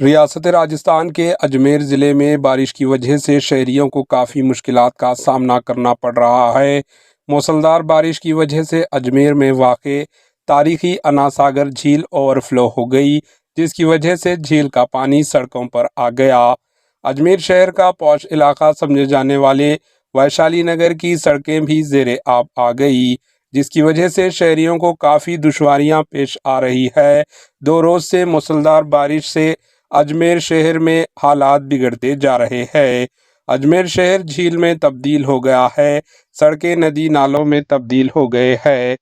रियासत राजस्थान के अजमेर ज़िले में बारिश की वजह से शहरियों को काफ़ी मुश्किलात का सामना करना पड़ रहा है। मूसलाधार बारिश की वजह से अजमेर में वाक़ तारीखी अन्ना सागर झील ओवरफ्लो हो गई, जिसकी वजह से झील का पानी सड़कों पर आ गया। अजमेर शहर का पॉश इलाका समझे जाने वाले वैशाली नगर की सड़कें भी ज़ेरे आब आ गई, जिसकी वजह से शहरियों को काफ़ी दुश्वारियां पेश आ रही है। 2 रोज़ से मूसलाधार बारिश से अजमेर शहर में हालात बिगड़ते जा रहे हैं। अजमेर शहर झील में तब्दील हो गया है, सड़कें नदी नालों में तब्दील हो गए हैं।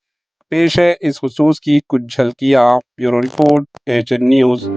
पेश है इस खसूस की कुछ झलकियाँ। Bureau report HN news.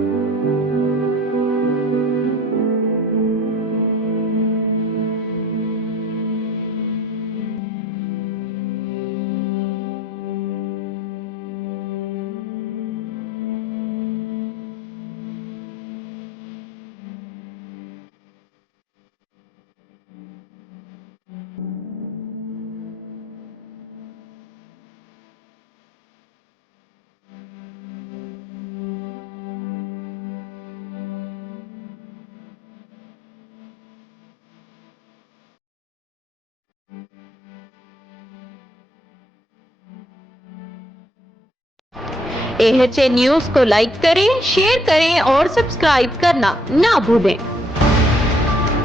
AHA news को लाइक करें, शेयर करें और सब्सक्राइब करना ना भूलें।